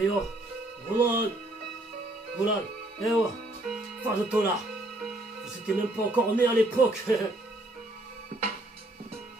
Eh yo, Roland, Roland, eh yo, face de toi là. Vous étiez même pas encore né à l'époque.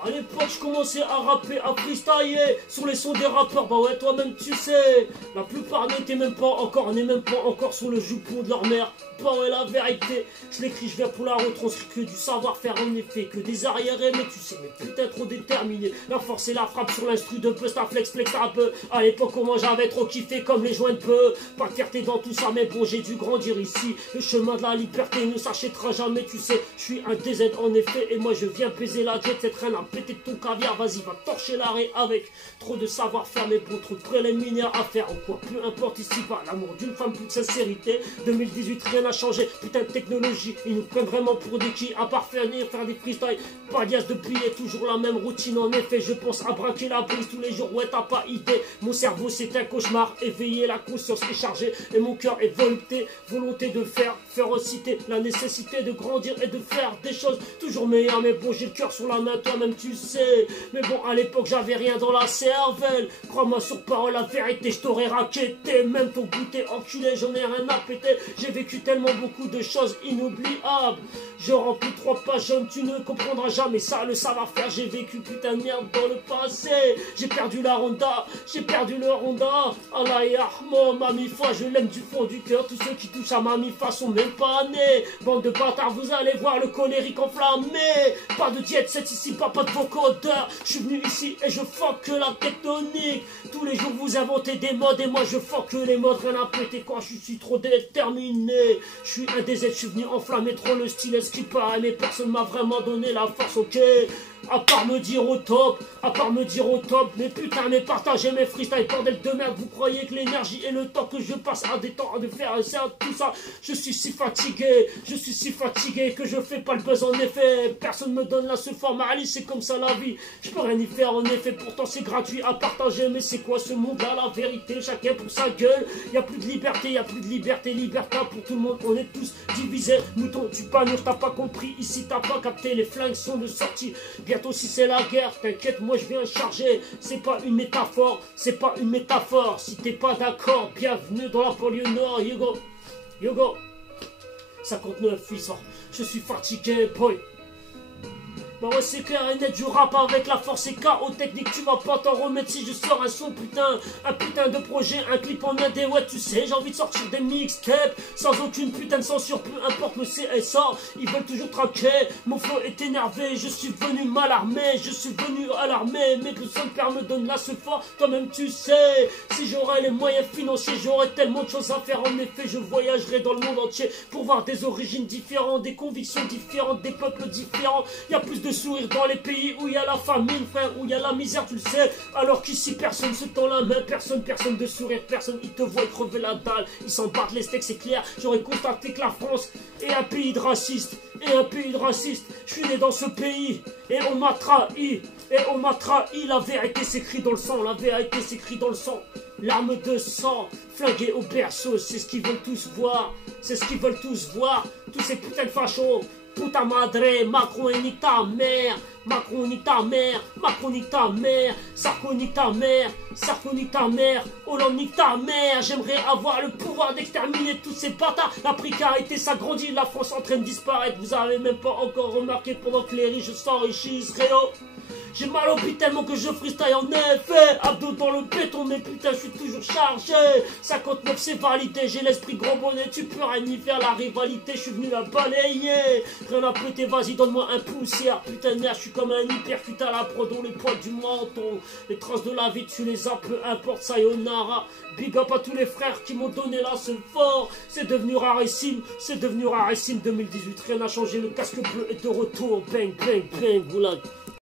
À l'époque, je commençais à rapper, à freestyler sur les sons des rappeurs. Bah ouais, toi-même, tu sais. La plupart n'étaient même pas encore, n'est même pas encore sur le jupon de leur mère. Bah ouais, la vérité, je l'écris, je viens pour la retranscrire que du savoir-faire en effet, que des arriérés, mais tu sais, mais putain trop déterminé. La force et la frappe sur l'instru de peu, ça flex un peu. À l'époque, moi j'avais trop kiffé comme les joints de peu. Pas de fierté dans tout ça, mais bon, j'ai dû grandir ici. Le chemin de la liberté ne s'achètera jamais, tu sais. Je suis un DZ en effet, et moi je viens peser la jet, cette reine à péter de ton caviar. Vas-y, va torcher l'arrêt avec trop de savoir-faire, mais bon, trop de préliminaires à faire. Ou quoi, peu importe ici, pas l'amour d'une femme, toute sincérité. 2018, rien n'a changé, putain de technologie. Ils nous prennent vraiment pour des qui, à part faire des freestyles. Pas d'IAS depuis, et toujours la même routine. En effet, je pense à braquer la prise tous les jours. Ouais, t'as pas idée. Mon cerveau, c'est un cauchemar. Éveillé, la conscience est chargée. Et mon cœur est volonté de faire férocité. La nécessité de grandir et de faire des choses toujours meilleures. Mais bon, j'ai le cœur sur la main, toi-même tu sais. Mais bon, à l'époque, j'avais rien dans la cervelle. Crois-moi sur parole, la vérité, je t'aurais raquetté. Même ton goûter enculé, j'en ai rien à péter. J'ai vécu tellement beaucoup de choses inoubliables. Je remplis 3 pages jaunes, tu ne comprendras jamais ça, le savoir-faire. J'ai vécu putain de merde dans le passé. J'ai perdu la Honda, j'ai perdu le Honda. Allah yarhamo, Mamifa, je l'aime du fond du cœur. Tous ceux qui touchent à Mamifa sont même pas nés. Bande de bâtards, vous allez voir le colérique enflammé. Pas de diète, c'est ici, pas de vocodeur. Je suis venu ici et je fuck la tectonique. Tous les jours vous inventez des modes et moi je fuck les modes. Rien à péter quand je suis trop déterminé. Je suis un DZ, je suis venu enflammer trop le style. Est-ce qu'il paraît, mais personne m'a vraiment donné la force, ok. À part me dire au top, mais putain, mais partagez mes freestyles, bordel de merde. Vous croyez que l'énergie et le temps que je passe à des temps de faire tout ça, je suis si fatigué que je fais pas le buzz en effet. Personne me donne la ce format, allez, c'est comme ça la vie. Je peux rien y faire en effet, pourtant c'est gratuit à partager. Mais c'est quoi ce monde là, la vérité, chacun pour sa gueule. Y a plus de liberté, liberté pour tout le monde, on est tous divisés. Mouton, tu panures, t'as pas compris, ici t'as pas capté, les flingues sont de sortie. Bientôt si c'est la guerre, t'inquiète, moi je viens charger. C'est pas une métaphore, Si t'es pas d'accord, bienvenue dans la banlieue nord. Yogo 59 800. Je suis fatigué, boy. Bah ouais, c'est clair et net, du rap avec la force et KO technique, tu vas pas t'en remettre si je sors un son, putain, un putain de projet, un clip en indé, ouais, tu sais, j'ai envie de sortir des mixtapes, sans aucune putain de censure, peu importe le CSA, ils veulent toujours traquer, mon flow est énervé, je suis venu mal armé, mais que son père me donne là ce fort, toi-même tu sais, si j'aurais les moyens financiers, j'aurais tellement de choses à faire, en effet, je voyagerai dans le monde entier, pour voir des origines différentes, des convictions différentes, des peuples différents, y a plus de sourire dans les pays où il y a la famine, frère, où il y a la misère, tu le sais. Alors qu'ici, personne se tend la main, personne de sourire, personne, ils te voient crever la dalle, ils s'en battent les steaks, c'est clair. J'aurais constaté que la France est un pays de racistes, Je suis né dans ce pays, et on m'a trahi, la vérité s'écrit dans le sang, L'arme de sang, flinguée au berceau, c'est ce qu'ils veulent tous voir, tous ces putains de fachos. Puta madre, Macron et nique ta mère, Sarko nique ta mère, Hollande nique ta mère. J'aimerais avoir le pouvoir d'exterminer tous ces bâtards. La précarité s'agrandit, la France en train de disparaître. Vous avez même pas encore remarqué pendant que les riches s'enrichissent, Réo. J'ai mal au pied tellement que je freestyle en effet. Abdos dans le béton, mais putain, je suis toujours chargé. 59, c'est validé, j'ai l'esprit gros bonnet. Tu peux rien y faire, la rivalité, je suis venu la balayer. Rien à péter, vas-y, donne-moi un poussière. Putain de merde, je suis comme un hypercute à la prodo, les poils du menton. Les traces de la vie, tu les as, peu importe, sayonara. Big up à tous les frères qui m'ont donné là ce fort. C'est devenu rarissime, 2018, rien n'a changé, le casque bleu est de retour. Bang, bang, bang, goulag.